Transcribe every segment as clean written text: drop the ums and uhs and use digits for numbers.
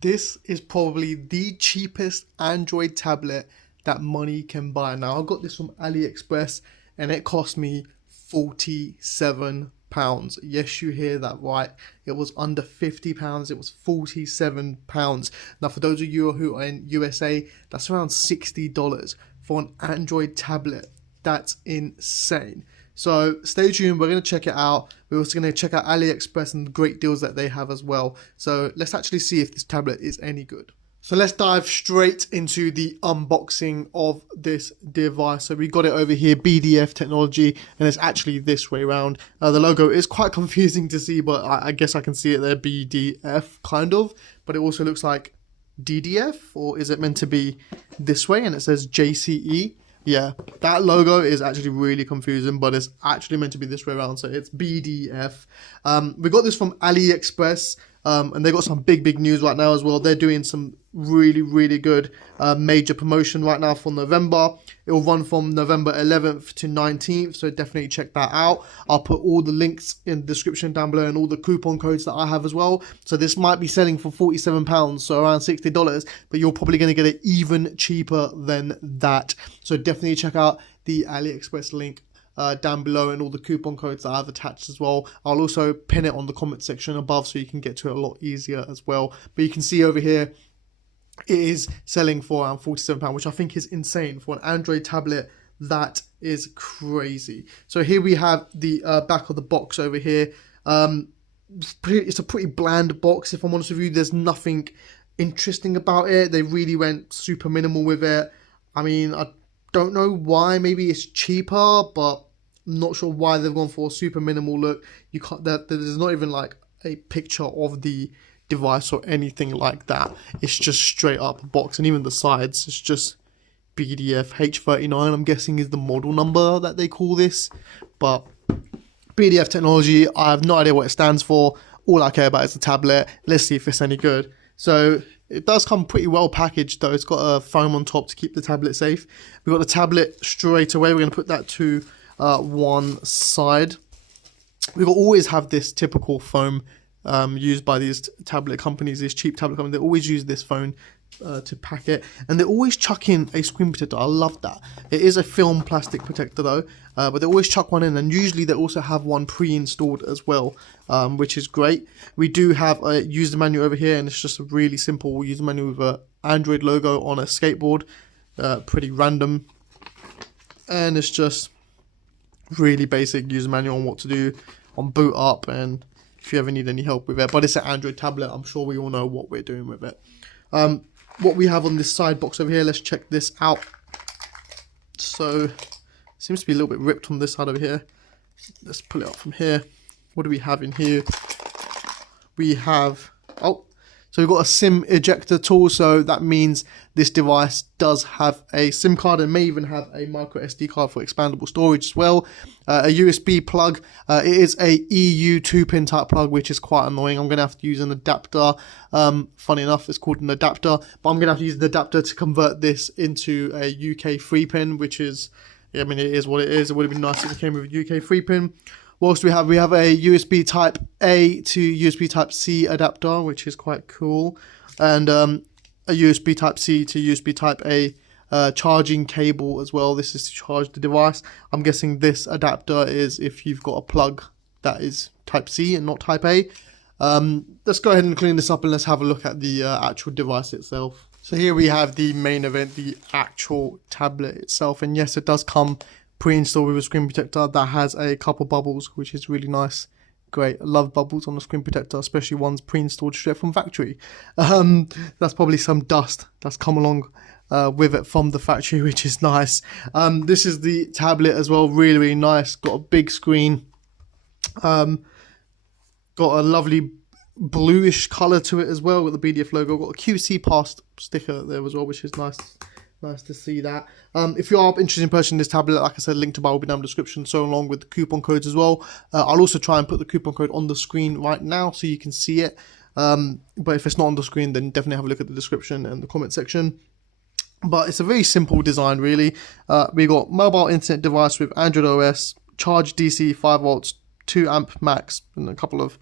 This is probably the cheapest Android tablet that money can buy. Now, I got this from AliExpress and it cost me £47. Yes, you hear that right. It was under £50. It was £47. Now, for those of you who are in USA, that's around $60 for an Android tablet. That's insane. So stay tuned, we're going to check it out. We're also going to check out AliExpress and the great deals that they have as well. So let's actually see if this tablet is any good. So let's dive straight into the unboxing of this device. So we got it over here, BDF technology, and it's actually this way around. The logo is quite confusing to see, but I guess I can see it there, BDF kind of, but it also looks like DDF, or is it meant to be this way? And it says JCE. Yeah, that logo is actually really confusing, but it's actually meant to be this way around, so it's BDF. We got this from AliExpress, and they got some big news right now as well. They're doing some really good major promotion right now for November. It will run from November 11th to 19th, so definitely check that out. I'll put all the links in the description down below and all the coupon codes that I have as well. So this might be selling for £47, so around $60, but you're probably going to get it even cheaper than that. So definitely check out the AliExpress link down below and all the coupon codes that I've attached as well. I'll also pin it on the comment section above so you can get to it a lot easier as well. But you can see over here, it is selling for around £47, which I think is insane for an Android tablet. That is crazy. So here we have the back of the box over here. It's a pretty bland box, if I'm honest with you. There's nothing interesting about it. They really went super minimal with it. I mean, I don't know why. Maybe it's cheaper, but I'm not sure why they've gone for a super minimal look. You can't. There's not even like a picture of the device or anything like that. It's just straight up a box, and even the sides, it's just BDF H39, I'm guessing is the model number that they call this. But BDF technology, I have no idea what it stands for. All I care about is the tablet. Let's see if it's any good. So it does come pretty well packaged though. It's got a foam on top to keep the tablet safe. We've got the tablet straight away. We're going to put that to one side. We will always have this typical foam used by these tablet companies, these cheap tablet companies. They always use this foam to pack it, and they always chuck in a screen protector. I love that. It is a film plastic protector though, but they always chuck one in, and usually they also have one pre-installed as well, which is great. We do have a user manual over here, and it's just a really simple user manual with a Android logo on a skateboard. Pretty random, and it's just really basic user manual on what to do on boot up, and if you ever need any help with it. But it's an Android tablet, I'm sure we all know what we're doing with it. What we have on this side box over here, let's check this out. So it seems to be a little bit ripped on this side over here. Let's pull it up from here. What do we have in here? We have, so we've got a SIM ejector tool, so that means this device does have a SIM card and may even have a micro SD card for expandable storage as well. A USB plug. It is a EU 2-pin type plug, which is quite annoying. I'm going to have to use an adapter. Funny enough, it's called an adapter, but I'm going to have to use an adapter to convert this into a UK 3-pin, which is, I mean, it is what it is. It would have been nice if it came with a UK 3-pin. What else do we have? We have a USB type A to USB type C adapter, which is quite cool. And a USB type C to USB type A charging cable as well. This is to charge the device. I'm guessing this adapter is if you've got a plug that is type C and not type A. Let's go ahead and clean this up and let's have a look at the actual device itself. So here we have the main event, the actual tablet itself. And yes, it does come pre-installed with a screen protector that has a couple bubbles, which is really nice. Great, I love bubbles on the screen protector, especially ones pre-installed straight from factory. That's probably some dust that's come along with it from the factory, which is nice. This is the tablet as well, really nice. Got a big screen, got a lovely bluish color to it as well with the BDF logo. Got a QC Pass sticker there as well, which is nice. Nice to see that. If you are interested in purchasing this tablet, like I said, link to buy will be down in the description, so along with the coupon codes as well. I'll also try and put the coupon code on the screen right now so you can see it. But if it's not on the screen, then definitely have a look at the description and the comment section. But it's a very simple design, really. We got mobile internet device with Android OS, charge DC 5 volts, 2 amp max, and a couple of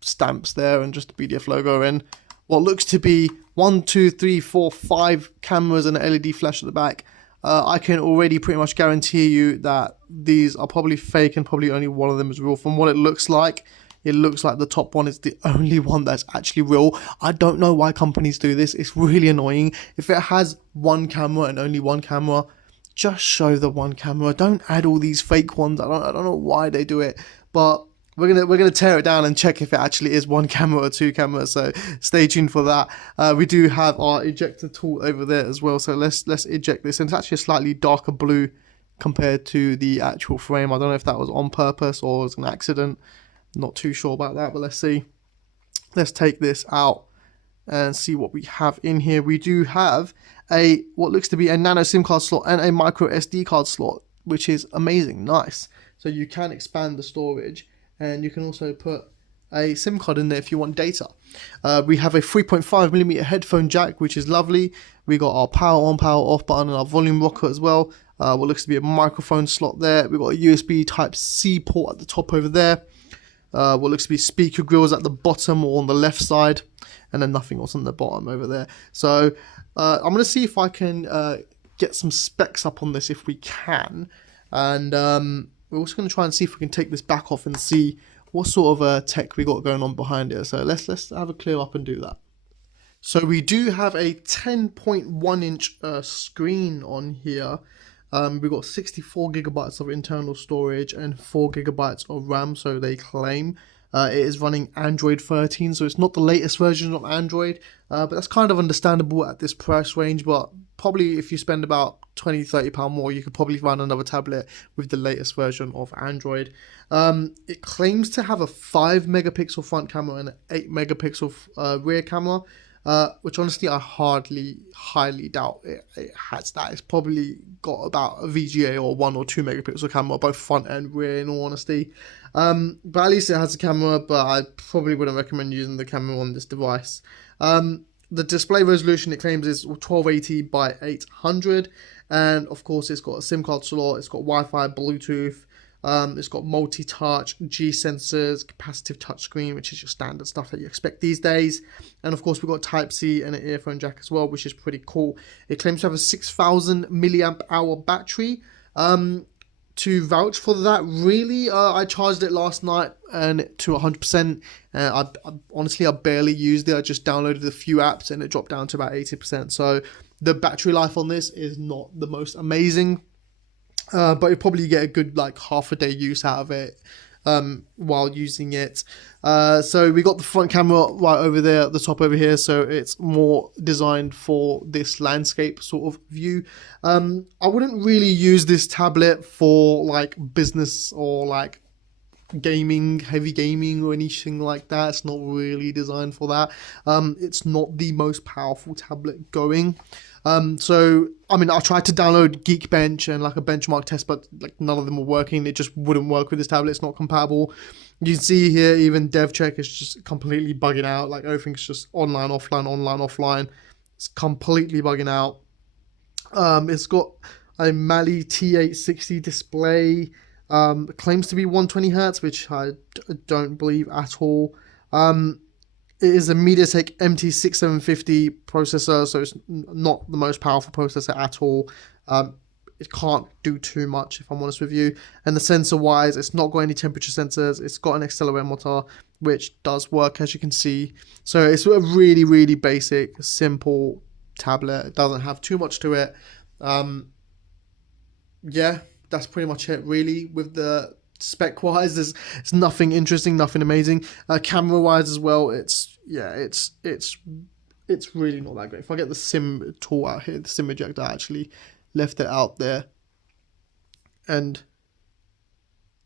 stamps there, and just a BDF logo. And what looks to be 1, 2, 3, 4, 5 cameras and an LED flash at the back. I can already pretty much guarantee you that these are probably fake and probably only one of them is real. From what it looks like the top one is the only one that's actually real. I don't know why companies do this. It's really annoying. If it has one camera and only one camera, just show the one camera. Don't add all these fake ones. I don't know why they do it, but we're gonna tear it down and check if it actually is one camera or two cameras. So stay tuned for that. We do have our ejector tool over there as well. So let's eject this, and it's actually a slightly darker blue compared to the actual frame. I don't know if that was on purpose or was an accident. Not too sure about that, but let's see. Let's take this out and see what we have in here. We do have what looks to be a nano SIM card slot and a micro SD card slot, which is amazing. Nice. So you can expand the storage, and you can also put a SIM card in there if you want data. We have a 3.5mm headphone jack, which is lovely. We got our power on, power off button, and our volume rocker as well. What looks to be a microphone slot there. We've got a USB Type-C port at the top over there. What looks to be speaker grills at the bottom or on the left side, and then nothing else on the bottom over there. So I'm going to see if I can get some specs up on this if we can, and we're also going to try and see if we can take this back off and see what sort of tech we got going on behind it. So let's have a clear up and do that. So we do have a 10.1 inch screen on here. We've got 64 gigabytes of internal storage and 4 gigabytes of RAM, so they claim. It is running Android 13, so it's not the latest version of Android, but that's kind of understandable at this price range. But probably if you spend about £20–30 more, you could probably find another tablet with the latest version of Android. It claims to have a 5 megapixel front camera and an 8 megapixel rear camera, which honestly I highly doubt it has that. It's probably got about a VGA or 1 or 2 megapixel camera, both front and rear, in all honesty. But at least it has a camera, but I probably wouldn't recommend using the camera on this device. The display resolution it claims is 1280 by 800, and of course it's got a SIM card slot, it's got Wi-Fi, Bluetooth, it's got multi-touch, G sensors, capacitive touchscreen, which is your standard stuff that you expect these days. And of course we've got Type-C and an earphone jack as well, which is pretty cool. It claims to have a 6,000 milliamp hour battery. To vouch for that, really, I charged it last night and to 100%. Honestly, I barely used it. I just downloaded a few apps and it dropped down to about 80%. So the battery life on this is not the most amazing, but you probably get a good like half a day use out of it while using it. So we got the front camera right over there at the top over here, so it's more designed for this landscape sort of view. I wouldn't really use this tablet for like business or like gaming, heavy gaming or anything like that. It's not really designed for that. It's not the most powerful tablet going. So I mean, I tried to download Geekbench and like a benchmark test, but like none of them were working. It just wouldn't work with this tablet. It's not compatible. You can see here, even DevCheck is just completely bugging out. Like everything's just online, offline. It's completely bugging out. It's got a Mali T860 display. Claims to be 120 Hz, which I don't believe at all. It is a MediaTek MT6750 processor, so it's not the most powerful processor at all. It can't do too much, if I'm honest with you. And the sensor wise, it's not got any temperature sensors. It's got an accelerometer, which does work, as you can see. So it's a really, really basic, simple tablet. It doesn't have too much to it. Yeah, that's pretty much it, really. With the spec wise, there's nothing interesting, nothing amazing. Camera wise as well, it's really not that great. If I get the SIM tool out here, the SIM ejector, I actually left it out there, and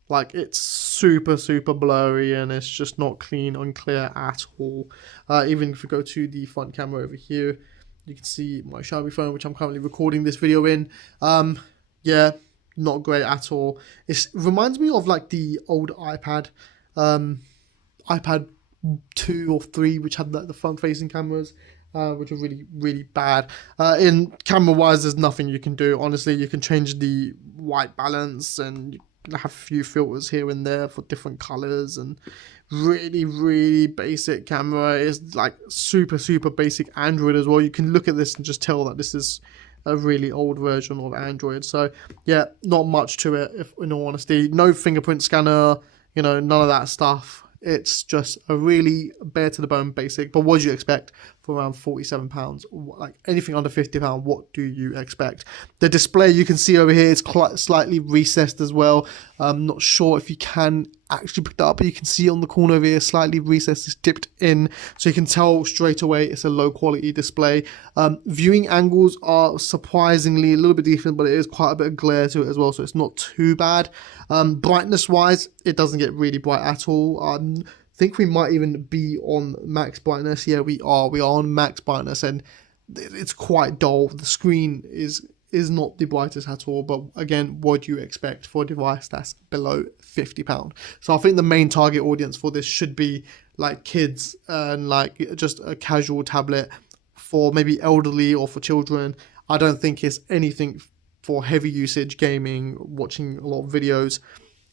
like it's super blurry and it's just not clean, unclear at all. Even if we go to the front camera over here, you can see my Xiaomi phone, which I'm currently recording this video in. Yeah, not great at all. It reminds me of like the old iPad, iPad 2 or 3, which had the front facing cameras, which are really bad. In camera wise, there's nothing you can do. Honestly, you can change the white balance and you have a few filters here and there for different colors, and really basic camera. It's like super basic Android as well. You can look at this and just tell that this is a really old version of Android. So yeah, not much to it, if in all honesty. No fingerprint scanner, you know, none of that stuff. It's just a really bare to the bone basic. But what do you expect for around £47? Like anything under £50, what do you expect? The display you can see over here is quite slightly recessed as well. I'm not sure if you can actually pick that up, but you can see on the corner over here, slightly recessed, is dipped in, so you can tell straight away it's a low quality display. Viewing angles are surprisingly a little bit different, but it is quite a bit of glare to it as well, so it's not too bad. Brightness wise, it doesn't get really bright at all. I think we might even be on max brightness. Yeah, we are on max brightness, and it's quite dull. The screen is not the brightest at all, but again, what do you expect for a device that's below £50? So I think the main target audience for this should be like kids and like just a casual tablet for maybe elderly or for children. I don't think it's anything for heavy usage, gaming, watching a lot of videos.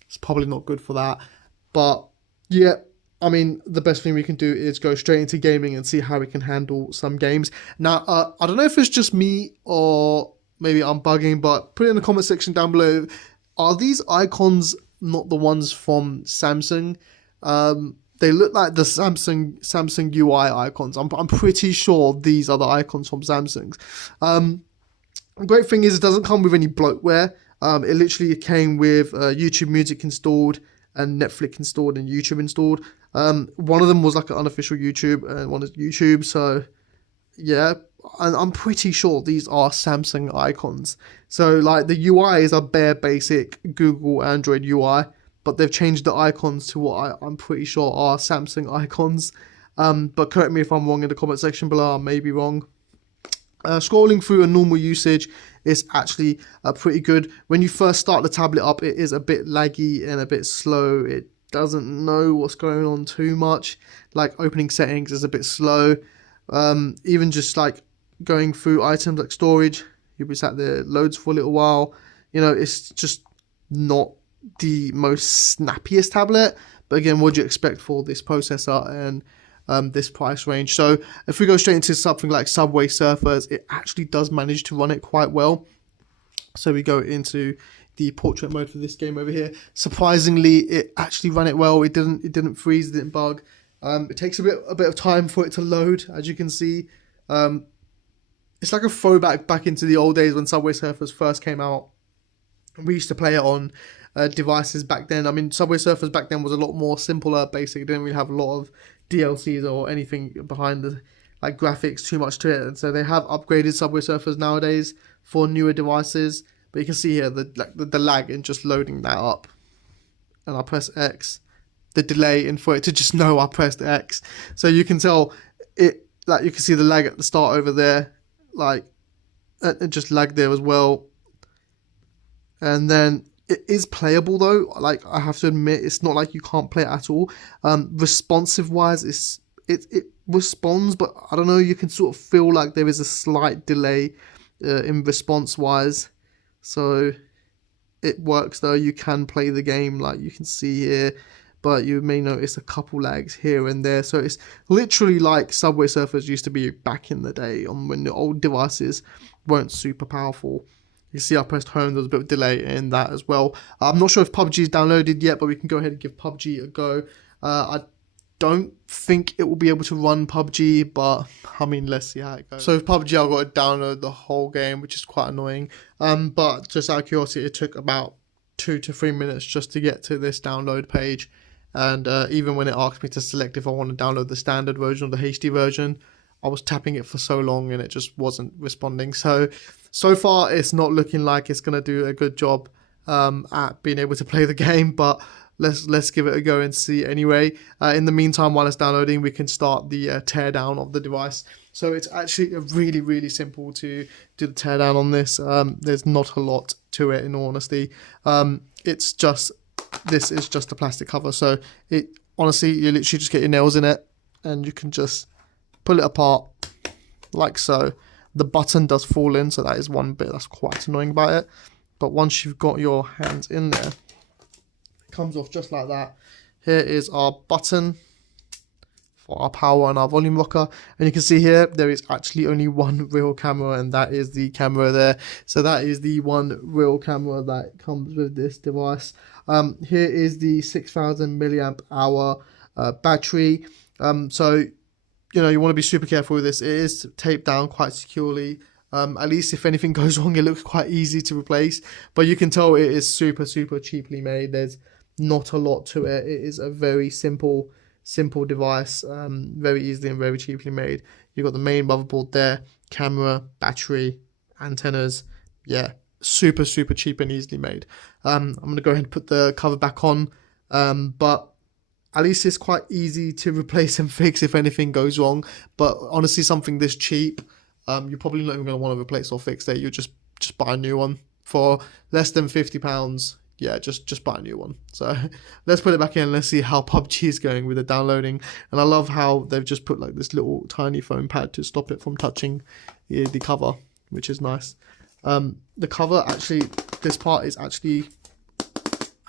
It's probably not good for that. But yeah, I mean, the best thing we can do is go straight into gaming and see how we can handle some games. Now, I don't know if it's just me or maybe I'm bugging, but put it in the comment section down below. Are these icons not the ones from Samsung? They look like the Samsung UI icons. I'm pretty sure these are the icons from Samsung's. The great thing is it doesn't come with any bloatware. It literally came with YouTube Music installed and Netflix installed and YouTube installed. One of them was like an unofficial YouTube and one is YouTube. So yeah, and I'm pretty sure these are Samsung icons. So like the UI is a bare basic Google Android UI, but they've changed the icons to what I'm pretty sure are Samsung icons. But correct me if I'm wrong in the comment section below. I may be wrong. Scrolling through a normal usage is actually pretty good. When you first start the tablet up, it is a bit laggy and a bit slow. It doesn't know what's going on too much. Like opening settings is a bit slow. Even just like going through items like storage, you'll be sat there loads for a little while. You know, it's just not the most snappiest tablet. But again, what do you expect for this processor and this price range? So if we go straight into something like Subway Surfers, it actually does manage to run it quite well. So we go into the portrait mode for this game over here. Surprisingly, it actually ran it well. It didn't freeze, it didn't bug. It takes a bit of time for it to load, as you can see. It's like a throwback back into the old days when Subway Surfers first came out. We used to play it on devices back then. I mean, Subway Surfers back then was a lot more simpler, basic. It didn't really have a lot of DLCs or anything behind the like graphics too much to it. And so they have upgraded Subway Surfers nowadays for newer devices. But you can see here the lag in just loading that up. And I press X. The delay in for it to just know I pressed X. So you can tell it, like you can see the lag at the start over there, like it just lagged there as well. And then it is playable though. Like I have to admit, it's not like you can't play it at all. Responsive wise, it responds, but I don't know. You can sort of feel like there is a slight delay in response wise. So it works though. You can play the game like you can see here, but you may notice a couple lags here and there. So it's literally like Subway Surfers used to be back in the day when the old devices weren't super powerful. You see I pressed home, there was a bit of delay in that as well. I'm not sure if PUBG is downloaded yet, but we can go ahead and give PUBG a go. I don't think it will be able to run PUBG, but I mean, let's see how it goes. So with PUBG, I've got to download the whole game, which is quite annoying. But just out of curiosity, it took about 2 to 3 minutes just to get to this download page. And even when it asked me to select if I want to download the standard version or the HD version, I was tapping it for so long and it just wasn't responding. So far it's not looking like it's going to do a good job at being able to play the game, but let's give it a go and see anyway. In the meantime, while it's downloading, we can start the teardown of the device. So it's actually really simple to do the teardown on this. There's not a lot to it, in all honesty. This is just a plastic cover, so it honestly, you literally just get your nails in it and you can just pull it apart like so. The button does fall in, so that is one bit that's quite annoying about it. But once you've got your hands in there, it comes off just like that. Here is our button for our power and our volume rocker, and you can see here there is actually only one real camera, and that is the camera there. So that is the one real camera that comes with this device. Here is the 6,000 milliamp hour battery. So you know, you want to be super careful with this. It is taped down quite securely. At least if anything goes wrong, it looks quite easy to replace, but you can tell it is super cheaply made. There's not a lot to it. It is a very simple device, very easily and very cheaply made. You've got the main motherboard there, camera, battery, antennas. Yeah, super cheap and easily made. I'm gonna go ahead and put the cover back on, but at least it's quite easy to replace and fix if anything goes wrong. But honestly, something this cheap, you're probably not even going to want to replace or fix it. You just buy a new one for less than £50. Yeah, just buy a new one. So let's put it back in. Let's see how PUBG is going with the downloading. And I love how they've just put like this little tiny foam pad to stop it from touching the cover, which is nice. The cover, actually, this part is actually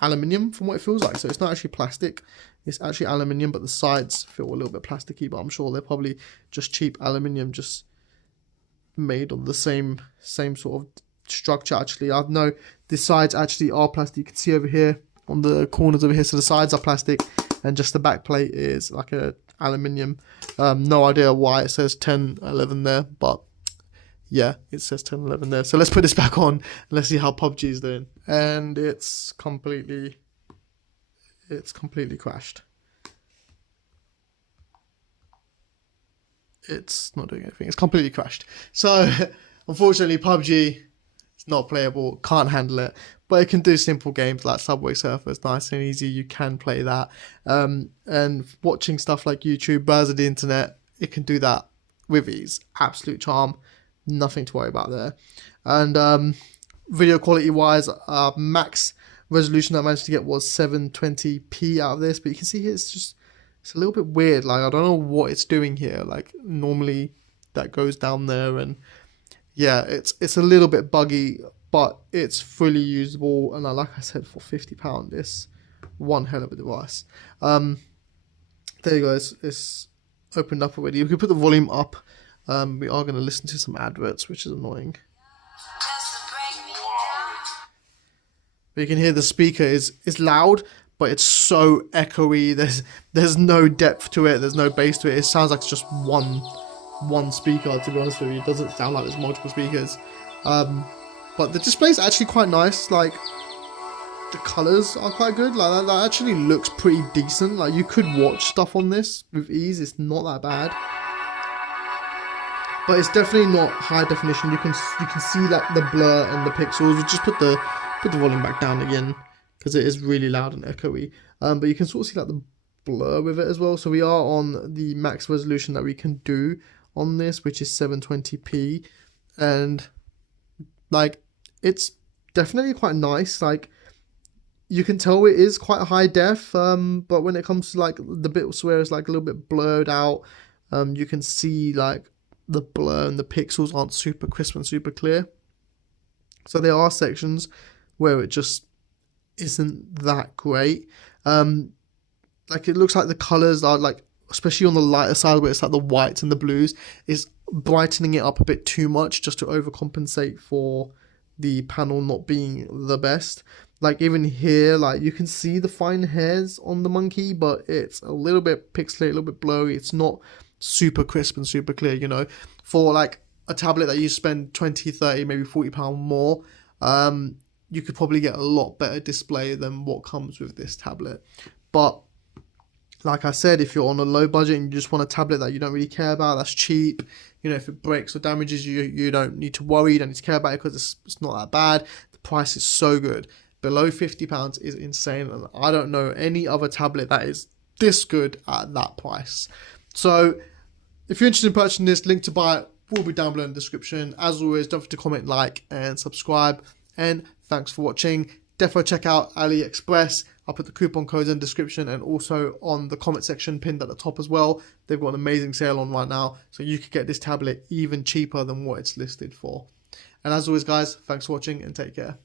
aluminium from what it feels like. So it's not actually plastic. It's actually aluminium, but the sides feel a little bit plasticky, but I'm sure they're probably just cheap aluminium, just made on the same sort of structure. Actually, I know the sides actually are plastic. You can see over here on the corners over here, so the sides are plastic and just the back plate is like a aluminium. No idea why it says 1011 there, but yeah, it says 1011 there. So let's put this back on and let's see how PUBG is doing. And it's completely crashed. It's not doing anything. It's completely crashed. So unfortunately, PUBG is not playable. Can't handle it. But it can do simple games like Subway Surfers, nice and easy. You can play that. And watching stuff like YouTube, browsing the internet, it can do that with ease. Absolute charm. Nothing to worry about there. And video quality wise, max resolution I managed to get was 720p out of this, but you can see here it's a little bit weird. Like, I don't know what it's doing here. Like, normally that goes down there, and yeah, it's a little bit buggy, but it's fully usable. And like I said, for £50, it's one hell of a device. There you go. It's opened up already. You can put the volume up. We are going to listen to some adverts, which is annoying. But you can hear the speaker is loud, but it's so echoey. There's no depth to it. There's no bass to it. It sounds like it's just one speaker, to be honest with you. It doesn't sound like there's multiple speakers. But the display's actually quite nice. Like, the colors are quite good. Like, that actually looks pretty decent. Like, you could watch stuff on this with ease. It's not that bad. But it's definitely not high definition. You can see like the blur and the pixels. You just put the volume back down again because it is really loud and echoey. But you can sort of see like the blur with it as well. So we are on the max resolution that we can do on this, which is 720p, and like it's definitely quite nice. Like, you can tell it is quite high def, but when it comes to like the bits where it's like a little bit blurred out, you can see like the blur and the pixels aren't super crisp and super clear. So there are sections where it just isn't that great. Like, it looks like the colors are like, especially on the lighter side where it's like the whites and the blues, is brightening it up a bit too much just to overcompensate for the panel not being the best. Like, even here, like, you can see the fine hairs on the monkey, but it's a little bit pixelated, a little bit blurry. It's not super crisp and super clear, you know. For like a tablet that you spend 20, 30, maybe £40 more, you could probably get a lot better display than what comes with this tablet. But like I said, if you're on a low budget and you just want a tablet that you don't really care about, that's cheap, you know, if it breaks or damages you, you don't need to worry, you don't need to care about it because it's not that bad. The price is so good. Below £50 is insane, and I don't know any other tablet that is this good at that price. So if you're interested in purchasing this, link to buy it will be down below in the description. As always, don't forget to comment, like, and subscribe. And thanks for watching. Defo check out AliExpress. I'll put the coupon codes in the description and also on the comment section pinned at the top as well. They've got an amazing sale on right now, so you could get this tablet even cheaper than what it's listed for. And as always, guys, thanks for watching and take care.